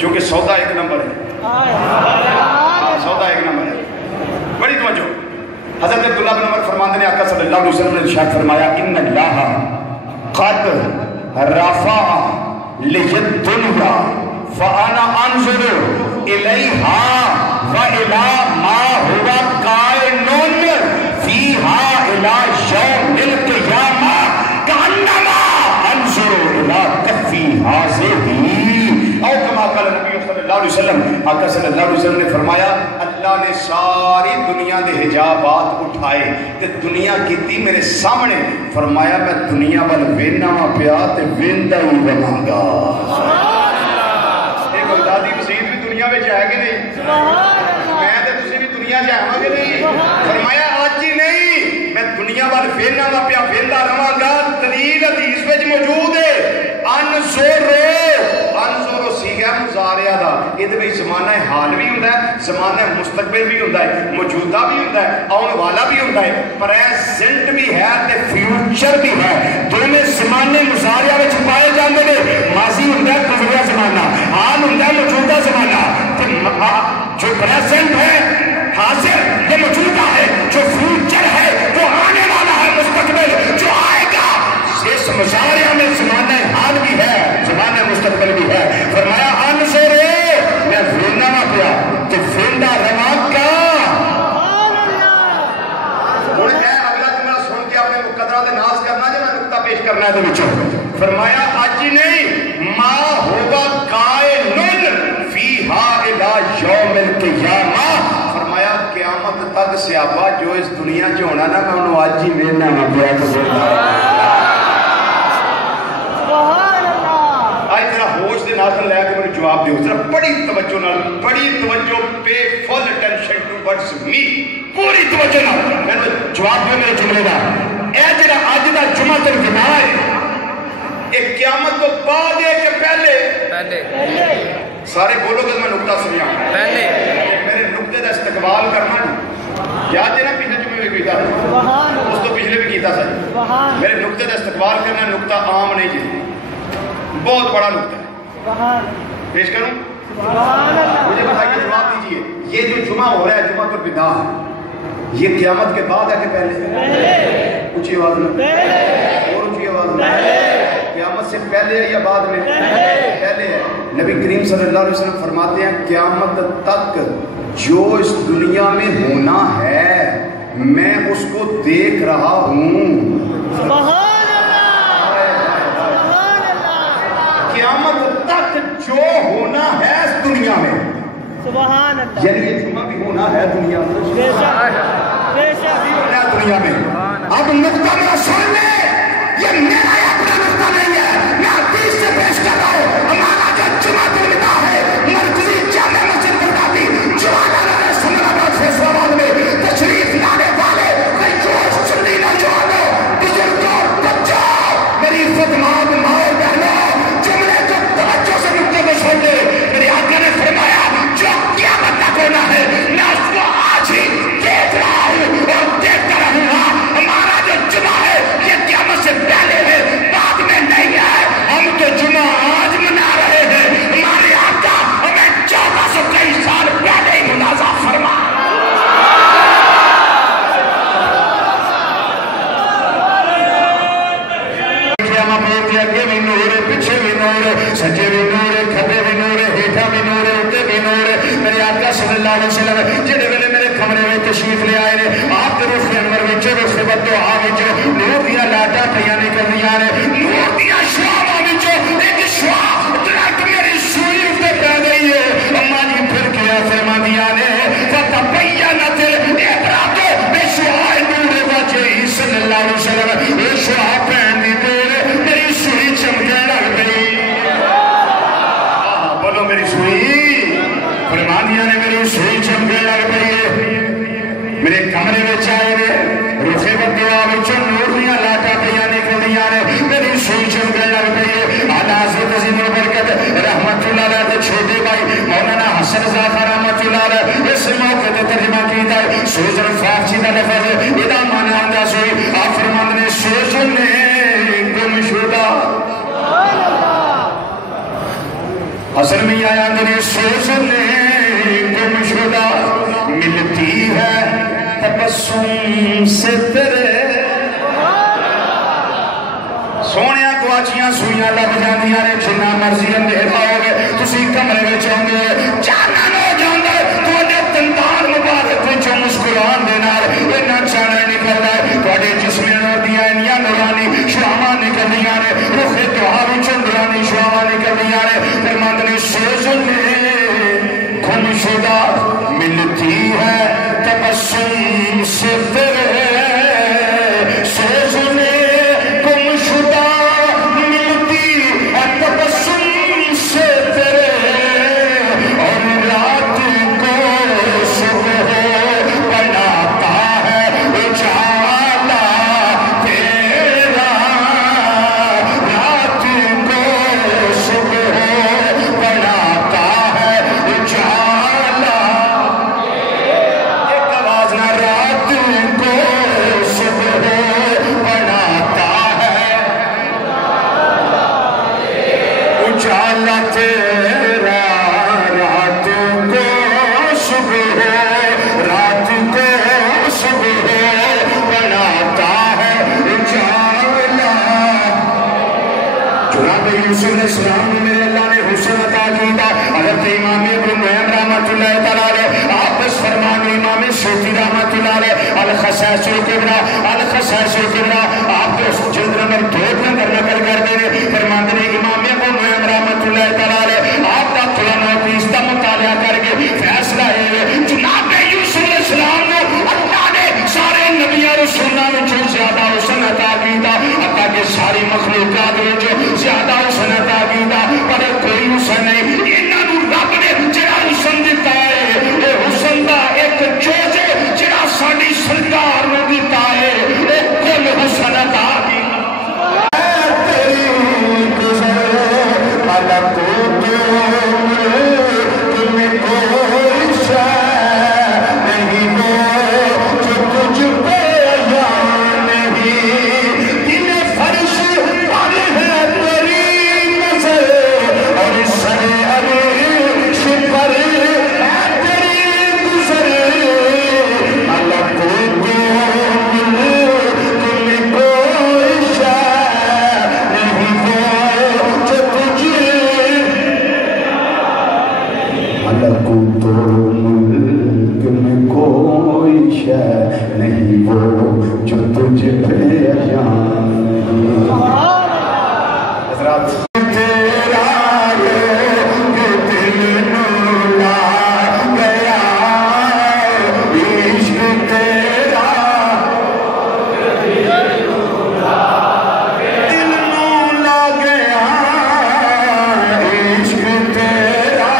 چونکہ سودا ایک نمبر ہے، سودا ایک نمبر ہے، بڑی توجہ۔ حضرت عبداللہ بن عمر فرماتے ہیں آقا صلی اللہ علیہ وسلم نے ارشاد فرمایا ان اللہ قد رفع لی الدنیا فانا انظر الیہا وَإِلَى مَا هُوَ قَائِنٌ فِيهَا إِلَى يَوْمِ الْقِيَامَةِ كَأَنَّمَا أَنظُرُ إِلَى كَفِّ هَٰذِهِ او کما قال نبی صلی اللہ علیہ وسلم، آقا صلی اللہ علیہ وسلم نے فرمایا اللہ نے ساری دنیا دے حجابات اٹھائے تے دنیا کیتی میرے سامنے، فرمایا میں دنیا وال وینا وا پیا تے ویندا ہی رہاں گا۔ ایک دادی مسید بھی دنیا وچ ہے کہ نہیں؟ میں تے تسی بھی دنیا وچ آواں گے نہیں؟ فرمایا آج ہی نہیں، میں دنیا وال وینا وا پیا ویندا رہاں گا۔ دلیل حدیث وچ موجود ہے انظر سیغہ مضارعہ دا، یہ تو زمانہ حال بھی ہوتا ہے، زمانہ مستقبل بھی ہوتا ہے، موجودہ بھی ہوتا ہے، آن والا بھی ہوتا ہے، پریزنٹ بھی ہے تے فیوچر بھی ہے، دونوں زمانے مضارعہ وچ پائے جاندے نے۔ ماضی ہوتا ہے گزرا زمانہ، حال ہوتا ہے موجودہ زمانہ، جو پریزنٹ ہے حاضر یہ موجودہ ہے، جو فیوچر ہے وہ آنے والا ہے، مستقبل جو آئے گا۔ اس مضارعہ میں زمانہ حال بھی ہے، زمانہ مستقبل بھی ہے۔ فرمایا انظر میں وینا وا پیا تو ویندا رواں گا۔ ہن اے اگلا جملہ سن کے اپنے مقدرہ دے ناز کرنا جے میں نقطہ پیش کرنا ہے دے وچوں۔ فرمایا اج ہی نہیں ما ہوگا قائل فیہا الی یوم القیامہ، فرمایا قیامت تک صحابہ جو اس دنیا چ ہونا نا میں انہوں اج ہی وینا وا پیا تو ویندا ناظر لے کے مجھے جواب دیو، ذرا بڑی توجہ نال، بڑی توجہ پے فل اٹینشن ٹو ورڈز می، پوری توجہ نال میں تو جواب دیو میرے جملے دا۔ اے جڑا اج دا جمعہ الوداع ہے، ایک قیامت تو بعد ہے کہ پہلے؟ سارے بولو گے میں نقطہ سمجھاؤں، پہلے میرے نقطے دا استقبال کرنا نہیں، یاد ہے نا پچھلے جمعے میں کیتا تھا، اس تو پچھلے بھی کیتا تھا، میرے نقطے دا استقبال کرنا، نقطہ عام نہیں جی، بہت بڑا نقطہ ہے، پیش کروں؟ مجھے بتائیے، جواب دیجئے، یہ جو جمعہ ہو رہا ہے جمعہ الوداع، یہ قیامت کے بعد ہے کہ پہلے؟ اونچی آواز میں، اور اونچی آواز میں، قیامت سے پہلے ہے یا بعد میں؟ پہلے ہے۔ نبی کریم صلی اللہ علیہ وسلم فرماتے ہیں قیامت تک جو اس دنیا میں ہونا ہے میں اس کو دیکھ رہا ہوں۔ قیامت تک جو ہونا ہے اس دنیا میں، سبحان اللہ، یعنی یہ جمعہ بھی ہونا ہے دنیا میں، دنیا میں۔ اب نقطہ میرا سن لے، یہ میرا اپنا نقطہ نہیں ہے، میں حدیث سے پیش کر رہا ہوں۔ ہمارا جو جمعہ الوداع ہے مرکزی جامع مسجد بغدادی جوانا نگر سندرآباد فیصل آباد میں تشریف لانے والے جوش چلی نوجوانوں، بزرگوں، بچوں، میری خدمات ماں اور بہنوں، میرے آقا نے فرمایا جو قیامت تک ہونا ہے میں اس کو آج ہی دیکھ رہا ہوں اور دیکھتا رہوں گا۔ ہمارا جو جمعہ ہے یہ قیامت سے پہلے ہے، بعد میں نہیں ہے۔ ہم تو جمعہ آج منا رہے ہیں، ہمارے آقا ہمیں 1423 سال پہلے ہی منازع فرما۔ اگے بھی نور، پیچھے بھی نور، سجے بھی نور، کھبے بھی نور، ہیٹھا بھی نور، اوتے بھی نور۔ میرے آقا صلی اللہ علیہ وسلم جڑے ویلے میرے کمرے میں تشریف لے آئے نے، آپ کے روح انور وچ، روح بدعا وچ نور دیا لاٹاں پیاں نکلدیاں نے، نور دیا شعاعاں وچ ایک شعاع ڈائریکٹ میری سوئی تے پے گئی ہے۔ اماں جی پھر کیا فرماندیاں نے فتبینت العبرۃ بشعاع نور وجہ صلی اللہ علیہ وسلم، اے شعاع پہن دی میری سوئی چمکے لگ گئی۔ بولو میری سوئی، فرمانیاں نے میری سوئی چمکے لگ گئی ہے۔ میرے کمرے میں آئے نے، روخے بدعا وچوں نور دیاں لاٹاں پیاں نکلدیاں نے، میری سوئی چمکے لگ گئی ہے۔ اعلیٰ حضرت عظیم البرکت رحمت اللہ علیہ کے چھوٹے بھائی مولانا حسن ظافر رحمت اللہ علیہ اس موقع تے ترجمہ کیتا ہے سوز الفارسی کا لفظ ہے، یہ معنی آندا سوئی آپ فرماندے نے سوز نے گم شدہ حسن میں آیا میرے سوچنے گم شدہ ملتی ہے تبسم سے تیرے سونیاں گواچیاں سوئیاں لگ جاندیاں نے جنہ مرضی اندھیرا ہو گئے تسی کمرے میں چاہتے چانن ہو جاندہ توڑے تندار مبارک وچوں مسکران دینا اینا چانے نکلنا توڑے جسمیں نوردیاں انیاں نورانی شعامہ نکلنیاں نے رخ دعا وچوں نورانی شعامہ نکلنیاں نے فرماند نے سوزنے گم شدہ ملتی ہے تبسم سے تیرے سوزنے گم شدہ ملتی ہے تبسم سے تیرے اور رات کو صبح بناتا ہے اجالا تیرا رات کو صبح بناتا ہے اجالا ایک آواز نہ رات کو صبح بناتا ہے اجالا تیرا رات کو صبح بناتا ہے اجالا جناب یوسف علیہ السلام نے میرے اللہ نے حسن عطا کیتا حضرت امام ابن نعیم رحمت اللہ تعالی آپ اس فرمان امام سیوطی رحمت اللہ علیہ الخصائص الکبریٰ آپ کے جلد نمبر 2 کے اندر نقل کر دے فرماتے ہیں امام ابن نعیم رحمت اللہ تعالی آپ کا قرآن و حدیث کا مطالعہ کر کے فیصلہ ہے جناب یوسف علیہ السلام نے اللہ نے سارے نبیوں رسولوں میں جو زیادہ حسن عطا کیتا حتیٰ کہ ساری مخلوقات میں جو زیادہ حسن عطا کیتا پر کوئی حسن نہیں انہاں نوں رب نے جڑا حسن دیتا ہے اے حسن دا ایک جوجے جڑا ساڈی سرکار نے دیتا ہے اے کل حسن عطا کیتا تیری گزر ملکوت تمہیں کوئی شے نہیں وہ جو تجھ پہ یاد نہیں دل فرش پر ہے تیری نظر اور سر عرش پر ہے تیری گزر ملکوت تمہیں کوئی شے نہیں وہ جو تجھ ملکوت ملک میں کوئی شے نہیں وہ جو تجھ پہ جان حضرات تیرا رنگ دل نو لا گیا عشق تیرا دل نو لا گیا عشق تیرا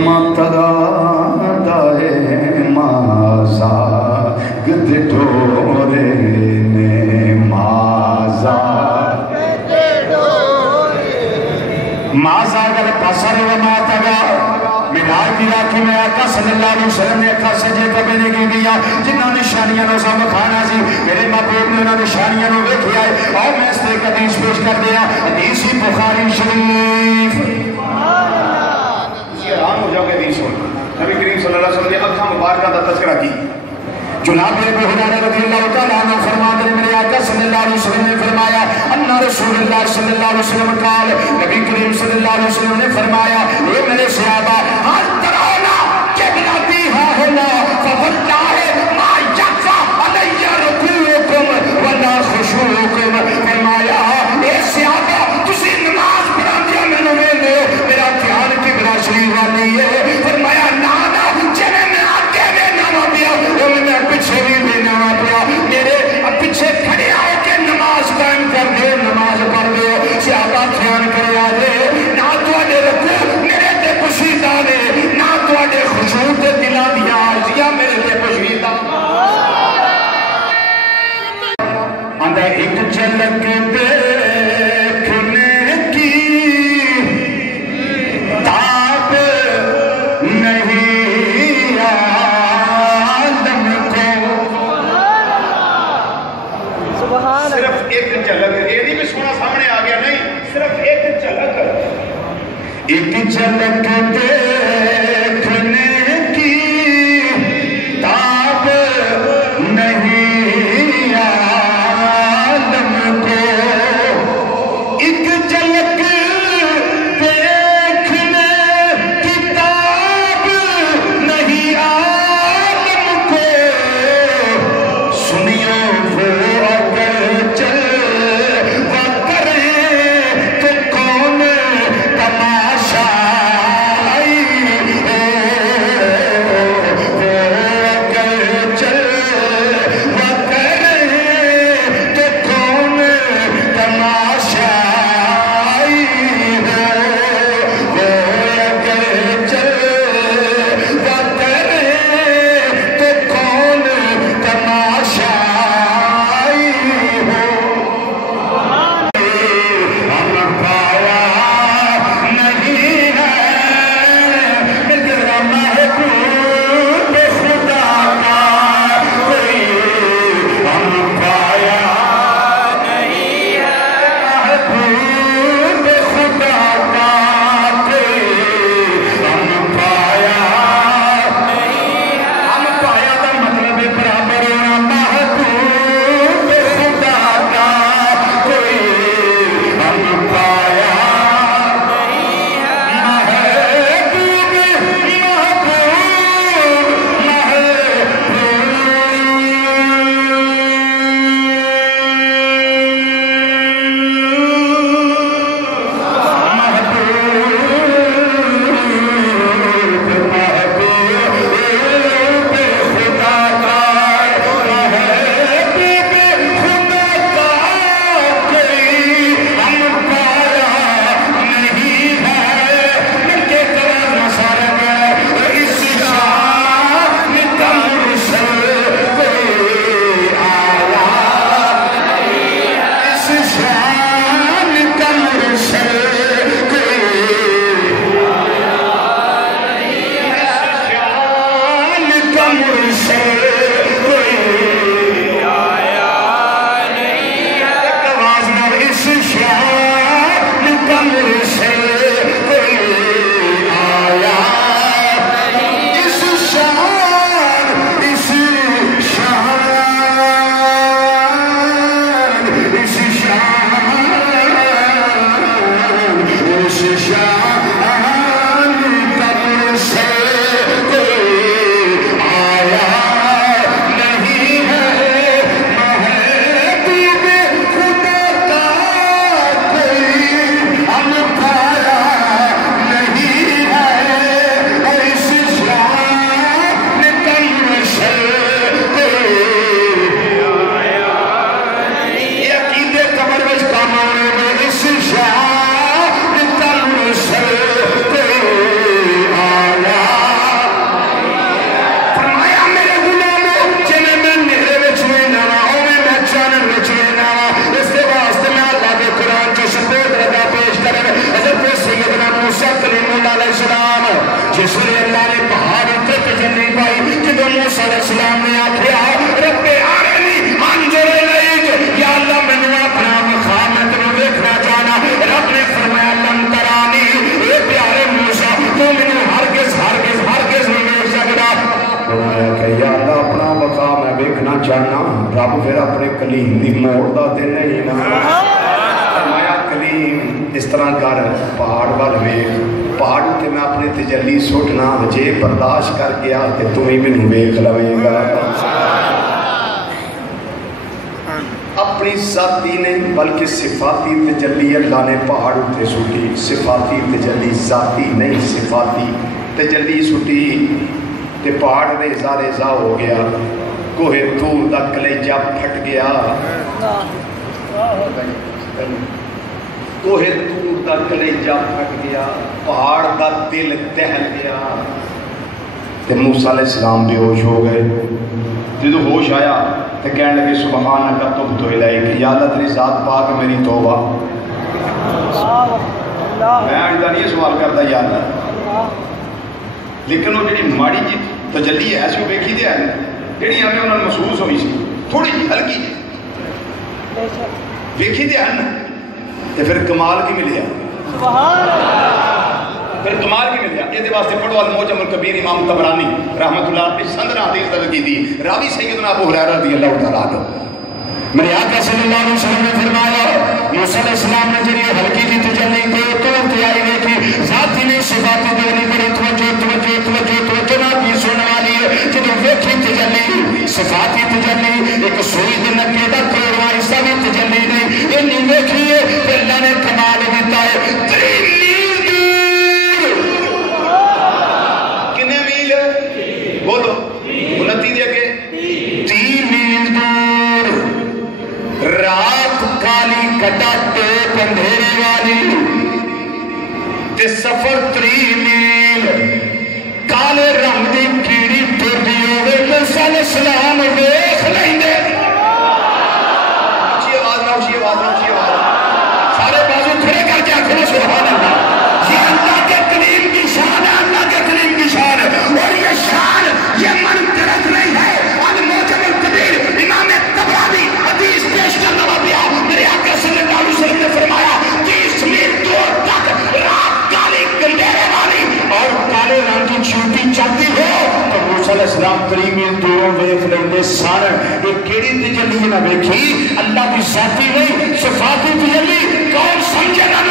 ماتگا دائے مازا گد ڈورے نے مازا مازا گر پسر و ماتگا ملائی کی راکی میں آقا صلی اللہ علیہ وسلم نے اکھا سجے کو میں نے کی دیا جنہوں نشانیاں نو سب کھانا سی میرے محبوب نے انہوں نشانیاں نو دیکھی آئے اور میں اس طرح حدیث پیش کر دیا حدیثی بخاری شریف یہ آرام ہو جاؤ کہ حدیث ہو نبی کریم صلی اللہ علیہ وسلم نے اکھا مبارکہ دا تذکرہ کی جناب ابو ہریرہ رضی اللہ تعالیٰ عنہ فرماتے ہیں میرے آقا صلی اللہ علیہ وسلم نے فرمایا ان رسول اللہ صلی اللہ علیہ وسلم قال نبی کریم صلی اللہ علیہ وسلم نے فرمایا اے میرے صحابہ حال ترونا جبناتی ہا ہونا فواللہ ما یکفا علی رکوعکم ولا خشوعکم فرمایا اے صحابہ تسی نماز پڑھاندیا میں نے میرا خیال کی بلا شریف والی ہے فرمایا نانا جنہیں میں آگے میں نہ دیا میں پیچھے بھی دینا پڑا میرے پیچھے کھڑے آؤ کہ نماز قائم کر دے نماز پڑھ دے صحابہ خیال کرے آجے نہ تو نے رکھو میرے تے چاہنا رب پھر اپنے کلیم دی موڑ دا تے نہیں نا فرمایا کلیم اس طرح کر پہاڑ وال ویکھ پہاڑ تے میں اپنے تجلی سٹنا جے برداشت کر گیا تے تو ہی مینوں ویکھ لوے گا اپنی ذاتی نے بلکہ صفاتی تجلی اللہ نے پہاڑ تے سٹی صفاتی تجلی ذاتی نہیں صفاتی تجلی سٹی تے پہاڑ دے ازار ازا ہو گیا کوہ طور دا کلیجہ پھٹ گیا کوہ طور دا کلیجہ پھٹ گیا پہاڑ دا دل دہل گیا تے موسیٰ علیہ السلام بے ہوش ہو گئے جدو ہوش آیا تو کہنے لگے سبحانک تبت الیک یا اللہ تیری ذات پاک میری توبہ میں آئندہ نہیں سوال کرتا یا اللہ لیکن وہ جڑی ماڑی جی تجلی ہے ایسی وہ بیکھی دیا ہے جڑی ہمیں انہوں نے محسوس ہوئی سی تھوڑی جی ہلکی جی بیکھی دیا ہے نا تو پھر کمال کی ملیا پھر کمال کی ملیا یہ دے واسطے پڑھو المعجم الکبیر امام طبرانی رحمت اللہ اپنی سندرہ حدیث درج کی دی راوی سیدنا ابو ہریرہ رضی اللہ تعالیٰ عنہ میرے آقا صلی اللہ علیہ وسلم نے فرمایا موسیٰ علیہ السلام نے جنہی ہلکی دی تجلی کو توڑتے آئی نے کی ذاتی نے صفاتی دینی بڑی توجہ نہ کی سننے والی ہے جنہوں ویکھی تجلی صفاتی تجلی ایک سوئی دن نکے دا کروڑا حصہ بھی تجلی نہیں یہ نہیں ویکھی ہے کہ اللہ نے کمال دیتا ہے 3 میل دور کنے میل بولو 29 دے کے 3 میل دور رات کالی کٹا ٹوپ اندھیرے والی تے سفر 3 میل کالے رنگ دی کیڑی ٹر دی ہوئے موسیٰ علیہ السلام ویکھ لیندے اچھی آواز نہ اچھی آواز نہ اچھی آواز سارے بازو کھڑے کر کے آخر سبحان اللہ یہ اللہ کے کلیم کی شان ہے اللہ کے کلیم کی شان ہے اور یہ شان یہ منقرض نہیں ہے المعجم الکبیر امام طبرانی حدیث پیش کرنا پڑا میرے آقا صلی اللہ علیہ وسلم نے فرمایا 30 میل دور تک رات کالی گندیرے والی اور کالے رنگ کی چوٹی چاہتی ہو تو موسیٰ علیہ السلام 3 میل دوروں ویکھ لیندے سارے یہ کیڑی تجلی نہ ویکھی اللہ کی ذاتی نہیں صفاتی تجلی کون سمجھے نہ